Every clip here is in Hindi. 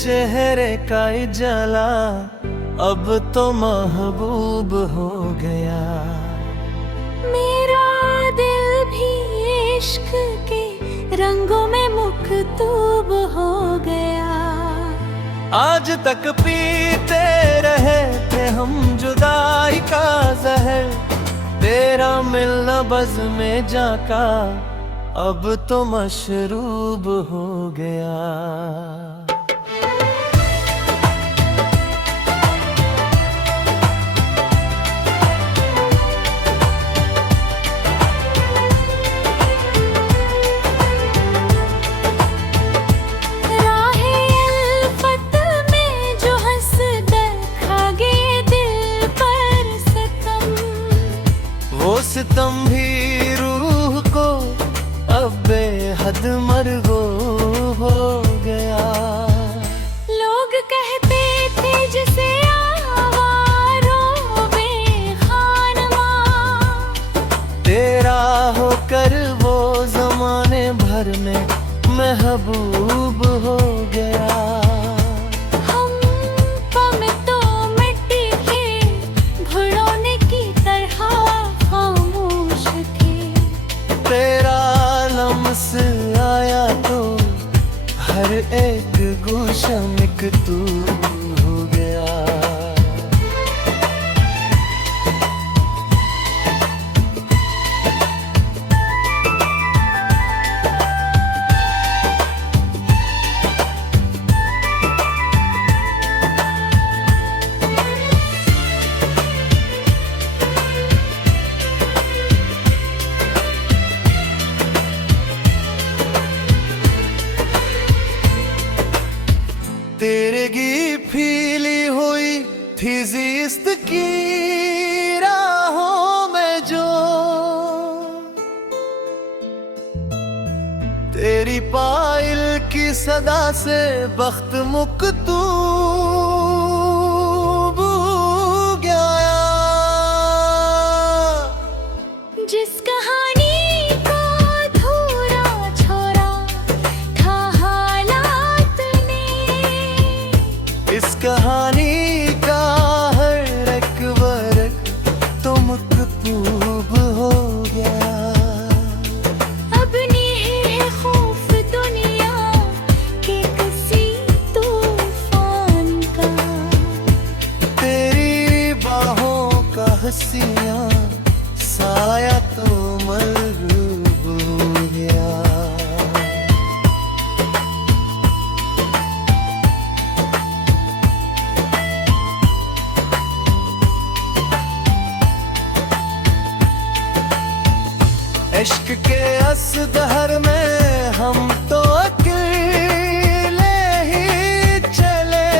चेहरे का उजाला अब तो महबूब हो गया। मेरा दिल भी इश्क के रंगों में मकतूब हो गया। आज तक पीते रहे थे हम जुदाई का जहर, तेरा मिलना बज़ में जाका अब तो मशरूब हो गया। सितम भी रूह को अब बेहद मरगूब हो गया। लोग कहते थे जिसे आवारों बेखानमा, तेरा होकर वो जमाने भर में महबूब हो गया। आया तो हर एक गोशा मकतूब हो गया। तेरे की फीली हुई थी जिस्त की राहों में जो, तेरी पायल की सदा से बख्त मुकतूब गया। जिस कहानी को अधूरा छोड़ा था हालात ने, इस कहानी का हर एक वर्ग तो मकतूब हो गया। अब नहीं है खौफ दुनिया के किसी तूफान का, तेरी बाहों का हंसियां साया तो मरगूब हो गया। इश्क के असदहर में हम तो अकेले ही चले,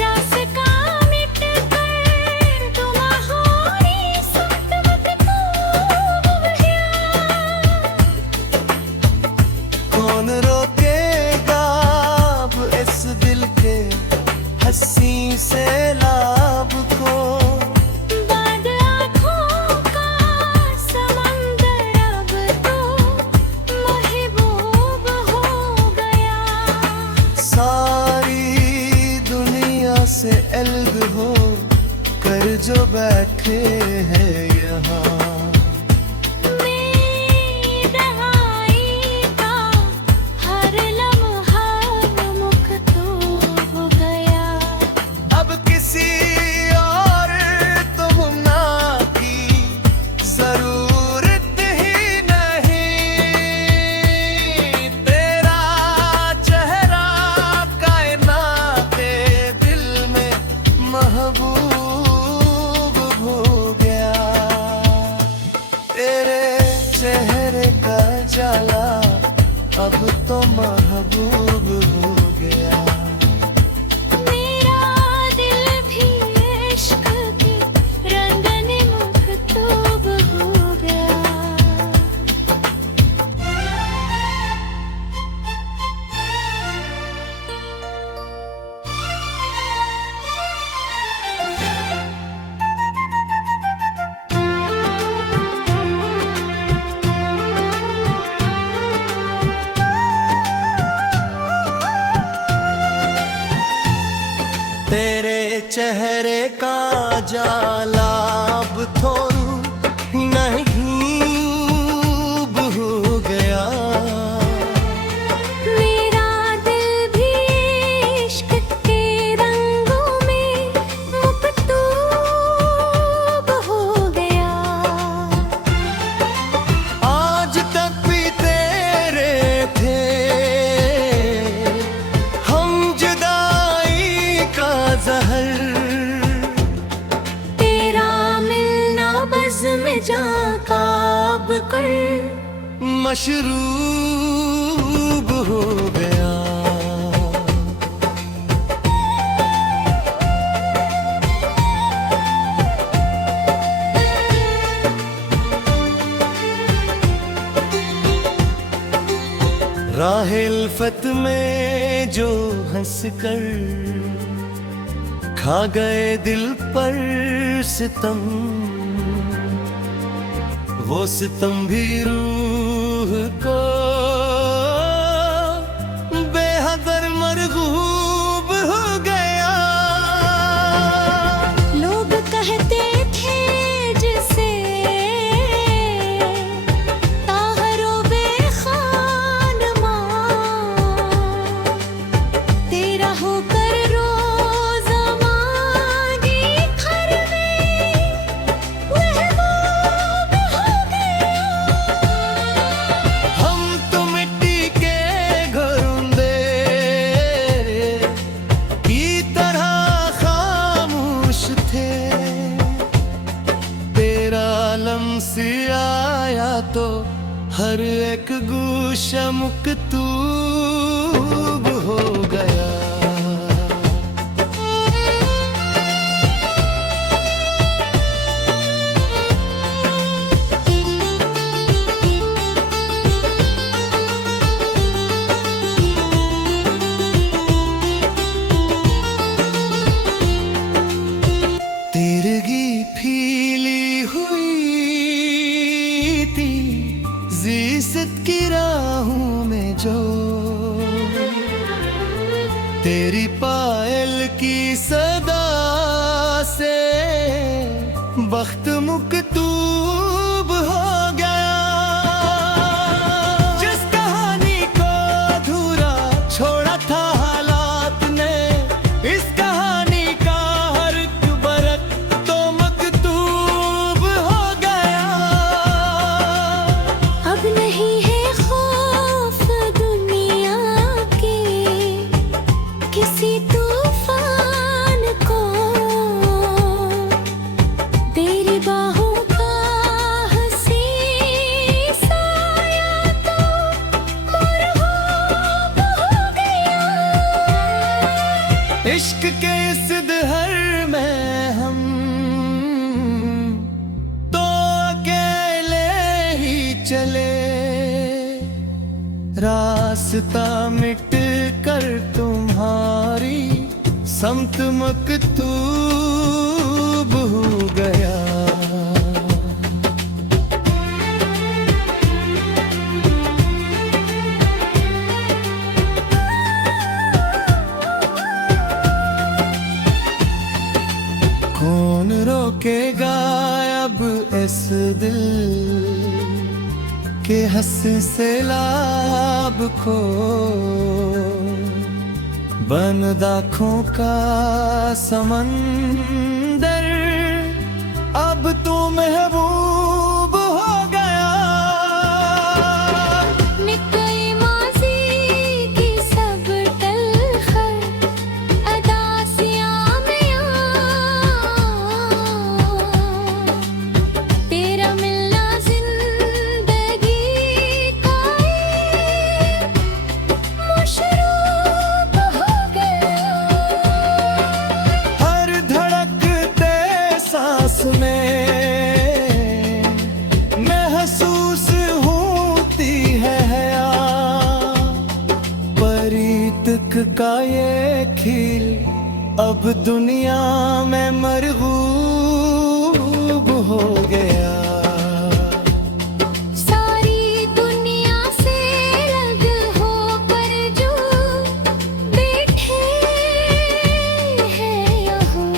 रास्ता मिट कर तुम्हारी साथ मकतूब गया। कौन रोकेगा अब इस दिल के हंसी से लाभ को, से अलग हो कर जो बैठे हैं यहाँ। हर लम्हा मकतूब हो गया। अब किसी और तुमना की जरूरत ही नहीं, तेरा चेहरा कायनात दिल में महबूब हो गया। तेरे चेहरे का जाला अब तो महबूब हो गया। मेरा दिल भी इश्क की रंगन मकतूब हो गया। जाला अब थोरू नहीं हो गया। मेरा दिल भी इश्क के रंगों में मकतूब हो गया। आज तक भी तेरे थे हम जुदाई का जहर, तेरा मिलना बज़ में जाकाब कर मशरूब हो गया। राहे उल्फत में जो हंस कर खा गए दिल पर सितम, वो सितम भी रूह को बेहदर मरगूब हो गया। लोग कहते थे जिसे ताहरो बेखानमा, तेरा होकर रोज़ मांगी घर में महबूब हो गया। हम तो मिट्टी के घरोंदे की तरह खामोश थे, तेरा लम्स आया तो हर एक गूशा मकतूब हो गया। तिरगी फीली हुई थी ज़िस्त की राहों में जो, तेरी पायल की सदा से बख्त मकतूब हो गया। जिस कहानी को अधूरा छोड़ा था हालात ने, इस कहानी का हर एक बरक तो मकतूब हो गया। अब नहीं है खौफ दुनिया के किसी तूफान को, तेरी बाहों का हंसी साया तो मरहूब हो गया। इश्क के इस दहर में हम तो अकेले ही चले, रास्ता मिट कर तुम्हारी समत मकतूब हो गया। कौन रोकेगा अब इस दिल के हंस से लाब को, बन दाखों का समंदर अब तो महबूब हो गया। मिट गई माज़ी की सब तलख़र अदासियाँ में तेरा मिलना ज़िंदगी का एक मशरूब हो गया। हर धड़कते सांस में महसूस होती है हया, परीतक का ये खील अब दुनिया में मरगूब हो गया। सारी दुनिया से अलग होकर जो बैठे हैं यहाँ,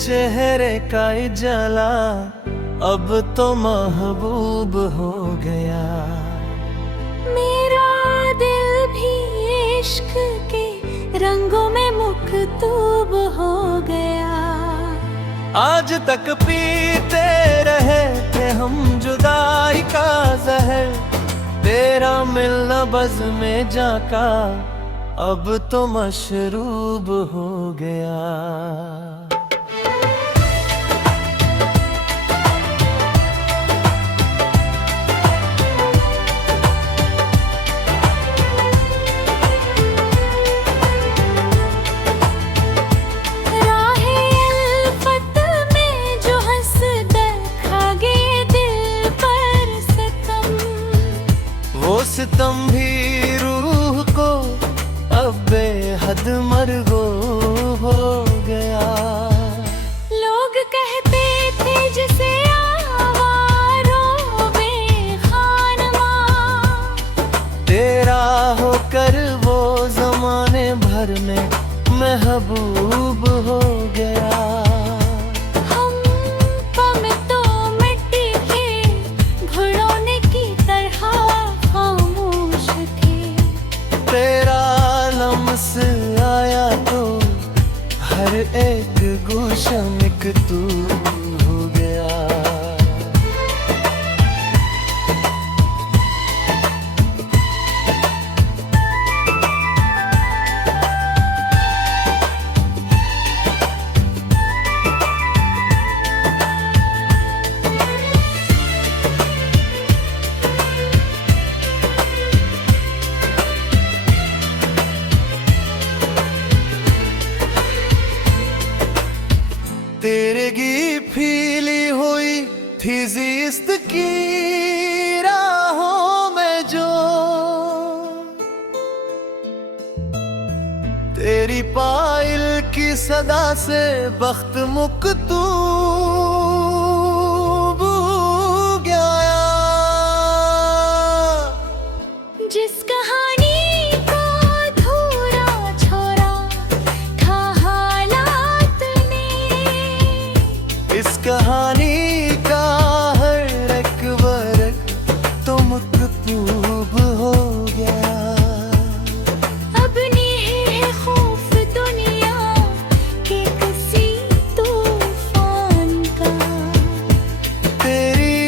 चेहरे का जला अब तो महबूब हो गया। मेरा दिल भी इश्क के रंगों में मुख्तूब हो गया। आज तक पीते रहे थे हम जुदाई का जहर, तेरा मिलना बज़ में जाका अब तो मशरूब हो गया। वो सितम भी रूह को अब बेहद मरगो हो गया। लोग कहते थे जिसे आवारो बेखानमा, तेरा होकर वो जमाने भर में महबूब हो गया। आया तो हर एक गुलशन एक तू हो गया। तेरे की फीली हुई थी जिस्त की राहों में जो, तेरी पायल की सदा से बख्त मुक्तूब हो गया। जिस कहानी को अधूरा छोड़ा था हालात ने, इस कहानी का हर एक वर्ग तो मकतूब हो गया। अब नहीं है खौफ दुनिया के किसी तूफान का, तेरी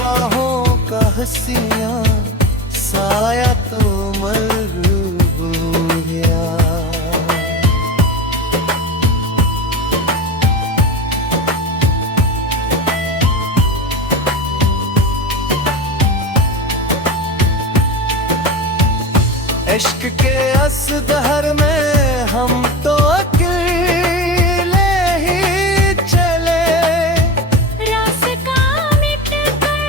बाहों का हंसियां साया तो मरगूब हो गया। इश्क के असदहर में हम तो अकेले ही चले, रास्ता मिट कर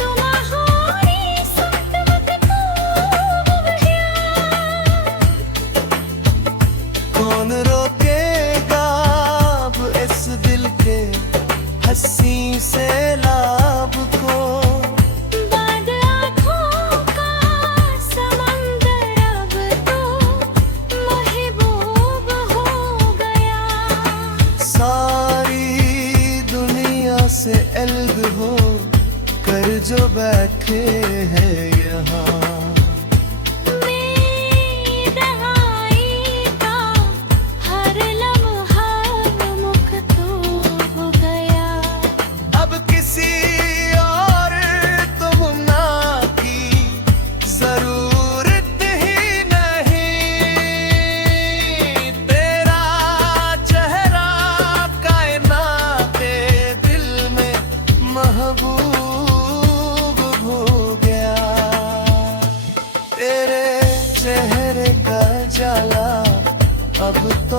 तुम्हारी सुस्त मकतूब हो गया। कौन रोकेगा अब इस दिल के हंसी से लाभ को, बाद आँखों का समंदर अब तो महबूब हो गया। सारी दुनिया से अलग हो कर जो बैठे हैं यहाँ, मेरी दहाई का हर लम्हा मुख्तूब हो गया। अब किसी और तुमना की जरूरत ही नहीं, तेरा चेहरा कायनाते दिल में महबूब हो गया। तेरे चेहरे का जाला अब तो